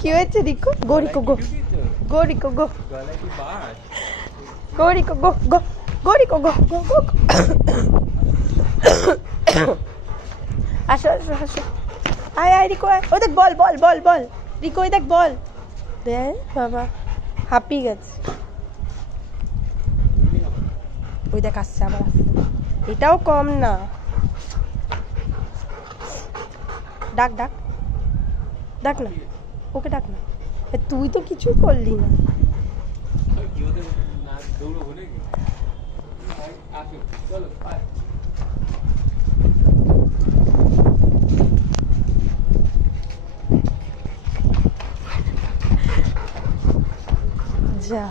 কি হয়েছে রিকো? গো রিকো গো, গো রিকো গো, গো রিকো গো, গো গো রিকো গো, গো গো। আসো আসো আসো, আয় আয় রিকো আয়। ও দেখ বল বল বল বল, রিকো ওই দেখ বল। দেখ বাবা হাঁপিয়ে গেছে। ওই দেখ আসছে আবার আসছে, এটাও কম না। ডাক ডাক ডাক না, ওকে ডাক না। তুই তো কিছু করলি না। যা